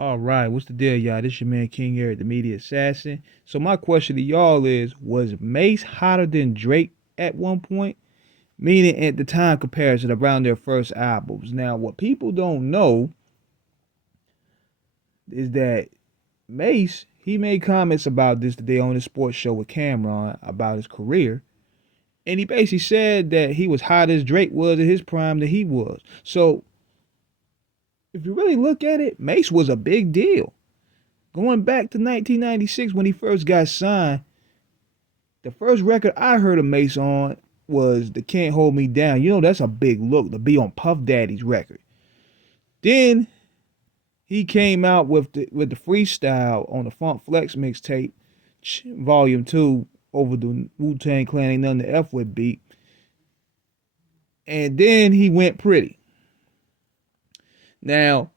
All right, what's the deal, y'all? This your man King Eric, the media assassin. So my question to y'all is: was Mase hotter than Drake at one point? Meaning at the time comparison around their first albums. Now, what people don't know is that Mase he made comments about this today on his sports show with Cameron about his career, and he basically said that he was hot as Drake was at his prime than he was. So if you really look at it, Mase was a big deal. Going back to 1996 when he first got signed, the first record I heard of Mase on was the Can't Hold Me Down. You know, that's a big look to be on Puff Daddy's record. Then he came out with the freestyle on the Funk Flex mixtape, Volume 2, over the Wu-Tang Clan Ain't Nothing to F with beat. And then he went pretty. Now,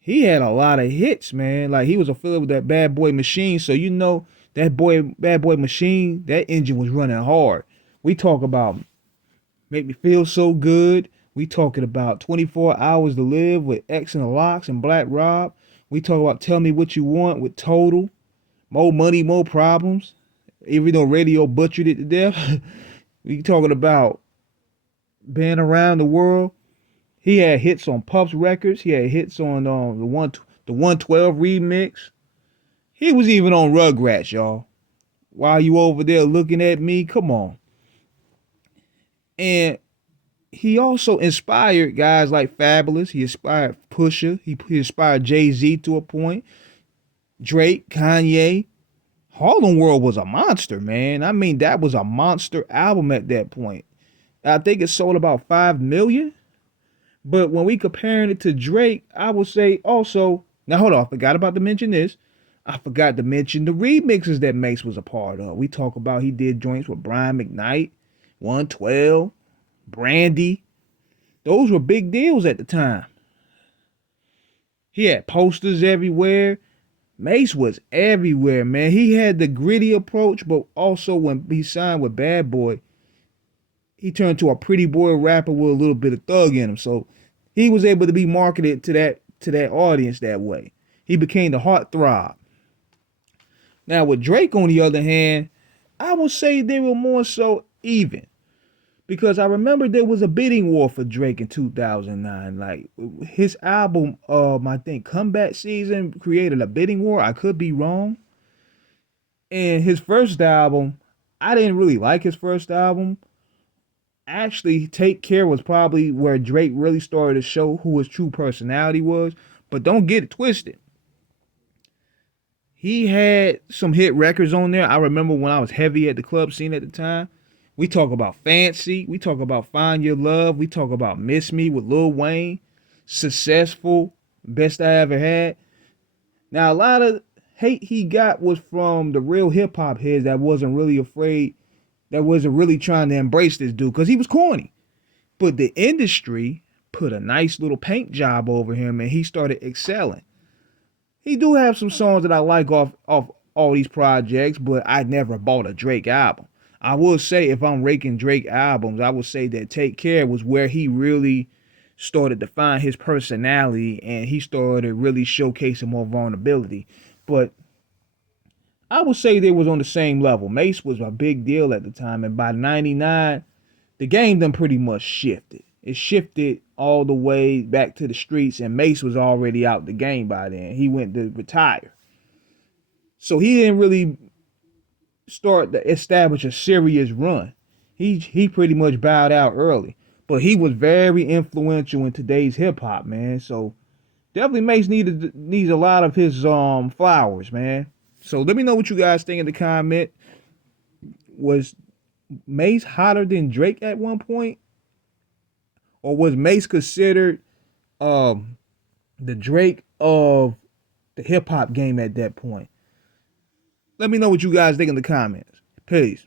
he had a lot of hits, man. Like he was affiliated with that Bad Boy Machine, so you know Bad Boy Machine, that engine was running hard. We talk about Make Me Feel So Good. We talking about 24 Hours to Live with X and the Locks and Black Rob. We talk about Tell Me What You Want with Total. More Money, More Problems. Even though radio butchered it to death. We talking about Been Around the World. He had hits on Puff's records. He had hits on the 112 remix. He was even on Rugrats, y'all. While you over there looking at me, come on. And he also inspired guys like Fabulous. He inspired Pusha. He inspired Jay-Z to a point. Drake, Kanye. Harlem World was a monster, man. I mean, that was a monster album at that point. I think it sold about 5 million. But when we comparing it to Drake, I would say also, now hold on, I forgot about to mention this. I forgot to mention the remixes that Mase was a part of. We talk about he did joints with Brian McKnight, 112, Brandy. Those were big deals at the time. He had posters everywhere. Mase was everywhere, man. He had the gritty approach, but also when he signed with Bad Boy, he turned to a pretty boy rapper with a little bit of thug in him. So he was able to be marketed to that audience that way. He became the heartthrob. Now with Drake, on the other hand, I would say they were more so even. Because I remember there was a bidding war for Drake in 2009. Like his album, I think Comeback Season created a bidding war. I could be wrong. And his first album, I didn't really like his first album. Actually, Take Care was probably where Drake really started to show who his true personality was. But don't get it twisted. He had some hit records on there. I remember when I was heavy at the club scene at the time. We talk about Fancy. We talk about Find Your Love. We talk about Miss Me with Lil Wayne. Successful. Best I Ever Had. Now, a lot of hate he got was from the real hip hop heads that wasn't really afraid, that wasn't really trying to embrace this dude because he was corny. But the industry put a nice little paint job over him and he started excelling. He do have some songs that I like off all these projects, but I never bought a Drake album. I will say if I'm raking Drake albums, I would say that Take Care was where he really started to find his personality and he started really showcasing more vulnerability. But I would say they was on the same level. Mase was a big deal at the time, and by 99, the game done pretty much shifted. It shifted all the way back to the streets, and Mase was already out the game by then. He went to retire. So he didn't really start to establish a serious run. He pretty much bowed out early. But he was very influential in today's hip hop, man. So definitely Mase needs a lot of his flowers, man. So let me know what you guys think in the comment. Was Mase hotter than Drake at one point? Or was Mase considered the Drake of the hip hop game at that point? Let me know what you guys think in the comments. Peace.